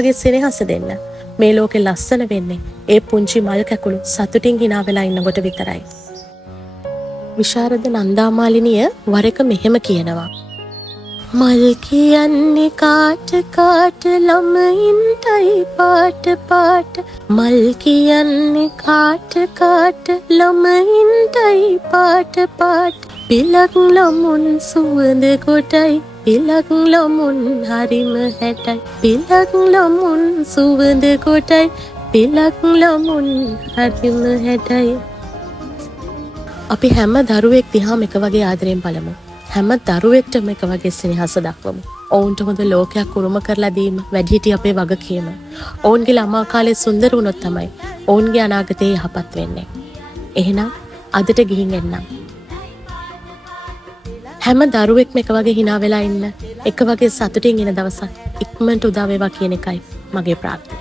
වගේ සෙනෙහස දෙන්න. මේ ලෝකේ ලස්සන වෙන්නේ ඒ පුංචි මල් කැකුළු සතුටින් hina වෙලා ඉන්නකොට විතරයි. විශාරද නන්දා මාලිනිය වර එක මෙහෙම කියනවා. මල් කියන්නේ කාට කාට ළමයින්ටයි පාට පාට. මල් කියන්නේ කාට කාට ළමයින්ටයි පාට පාට. පිලක් ළමුන් සුවඳ කොටයි පිලක් ළමුන් හරිම හැටයි. පිලක් ළමුන් සුවඳ කොටයි පිලක් ළමුන් හරිම හැටයි. අපි හැම දරුවෙක් දිහාම එක වගේ ආදරයෙන් බලමු. හැම දරුවෙක්ටම එක වගේ සෙනෙහස දක්වමු. ඔවුන්ට හොඳ ලෝකයක් උරුම කරලා දීම වැඩිහිටි අපේ වගකීම. ඔවුන්ගේ ළමා කාලේ සුන්දර වුණොත් තමයි ඔවුන්ගේ අනාගතේ යහපත් වෙන්නේ. එහෙනම් අදට ගිහින් එන්නම්. හැම දරුවෙක්ම එක වගේ hina වෙලා ඉන්න, එක වගේ සතුටින් ඉන දවසක් ඉක්මනට උදා වේවා කියන එකයි මගේ ප්‍රාර්ථනාව.